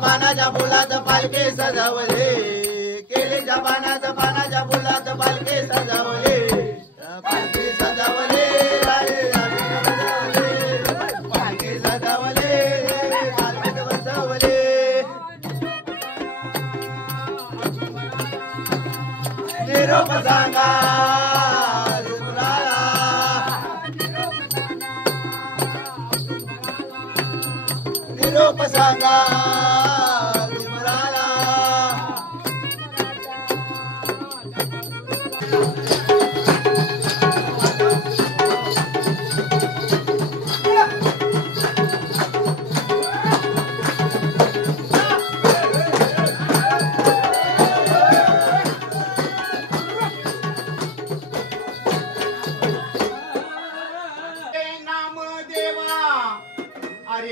पानाच्या फुलात पालखे सजवले, केळीच्या पानाच्या फुलात पालखे सजवले, पालखे सजवले, पालखे सजवले, पालखे बसवले. निरोप सांगा निरोप सांगा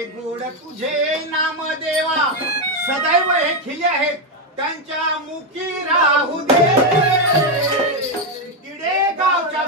गोड तुझे नाम देवा सदैव हे खिले आहेत त्यांच्या मुखी राहू दे किडे गावच्या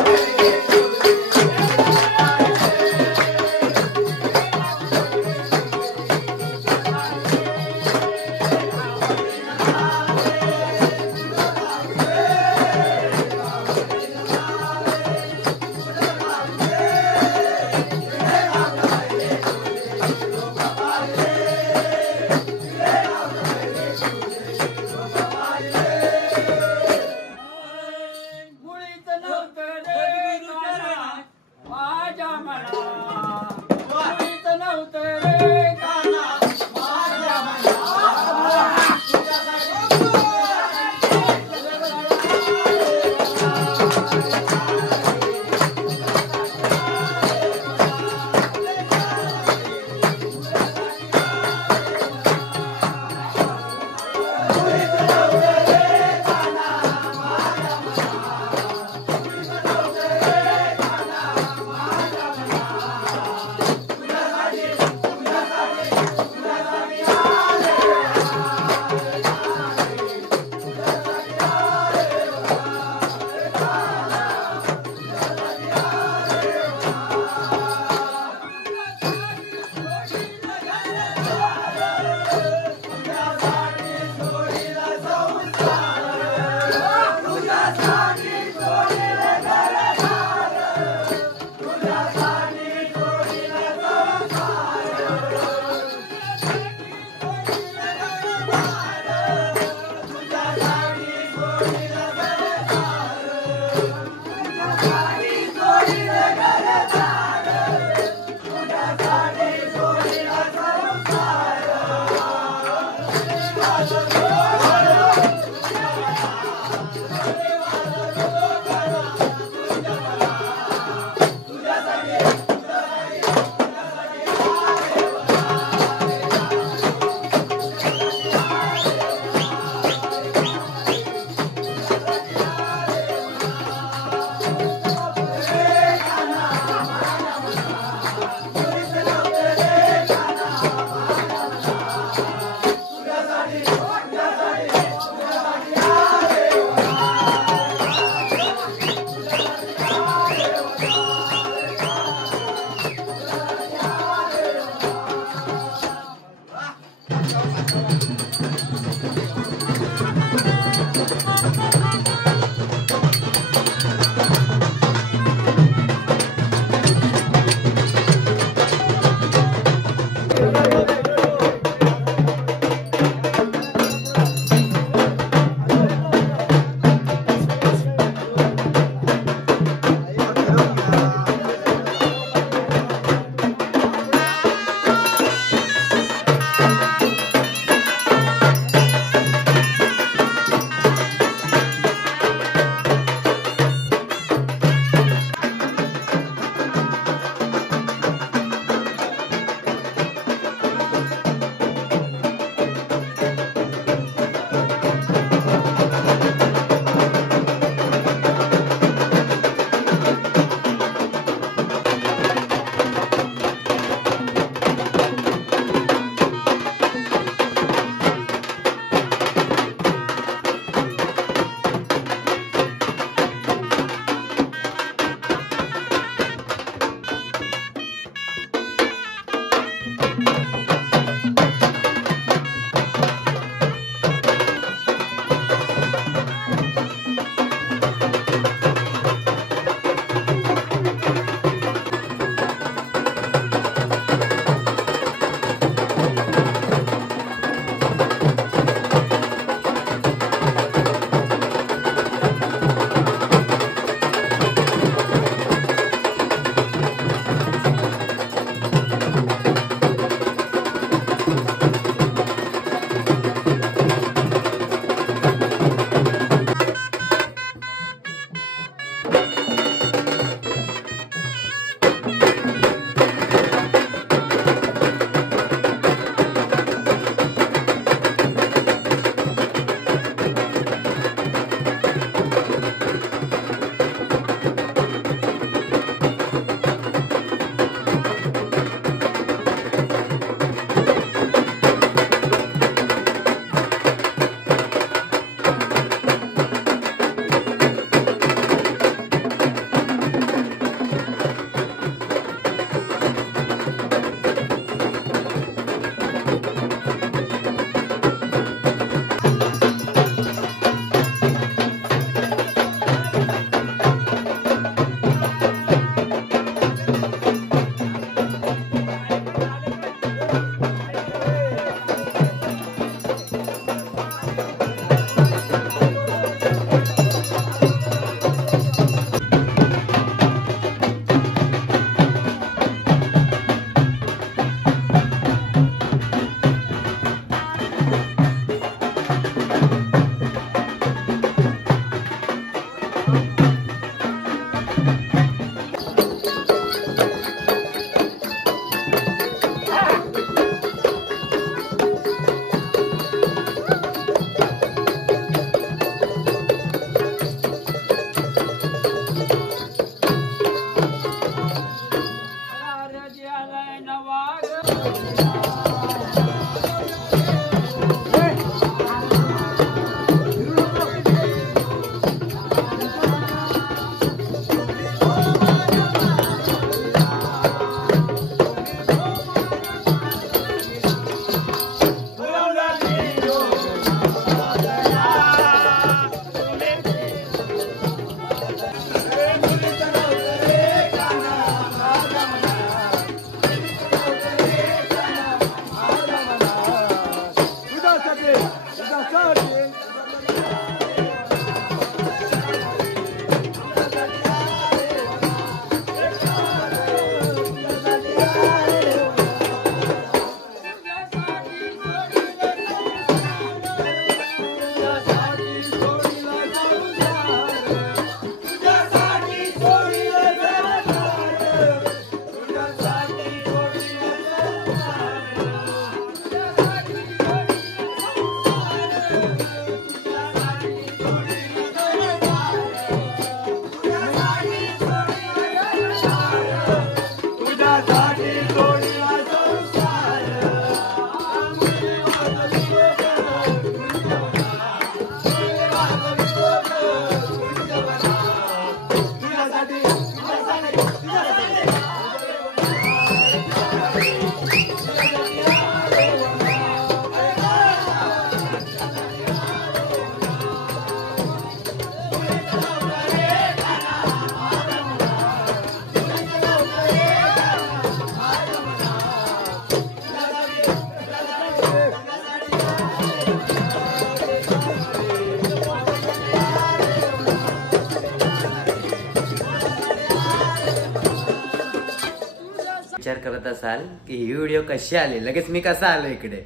करत असाल की ही व्हिडिओ कशी आली, लगेच मी कसा आलो इकडे,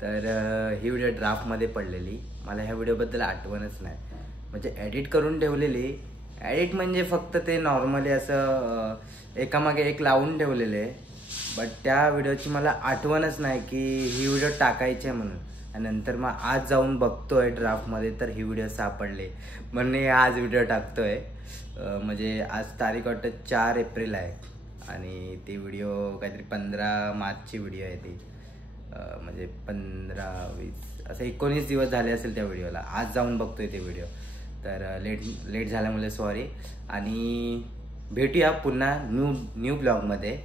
तर ही व्हिडिओ ड्राफ्टमध्ये पडलेली. मला ह्या व्हिडिओबद्दल आठवणच नाही. म्हणजे एडिट करून ठेवलेली. एडिट म्हणजे फक्त ते नॉर्मली असं एकामागे एक लावून ठेवलेले. बट त्या व्हिडिओची मला आठवणच नाही की ही व्हिडिओ टाकायची आहे म्हणून. आणि नंतर मग आज जाऊन बघतोय ड्राफ्टमध्ये तर ही व्हिडिओ सापडली, म्हणून आज व्हिडिओ टाकतोय. म्हणजे आज तारीख वाटतं 4 एप्रिल आहे आणि ती व्हिडिओ काहीतरी 15 मार्चची व्हिडिओ आहे ती. म्हणजे 15-20 असं 19 दिवस झाले असेल त्या व्हिडिओला. आज जाऊन बघतोय ते व्हिडिओ. तर लेट झाल्यामुळे सॉरी. आणि भेटूया पुन्हा न्यू ब्लॉगमध्ये.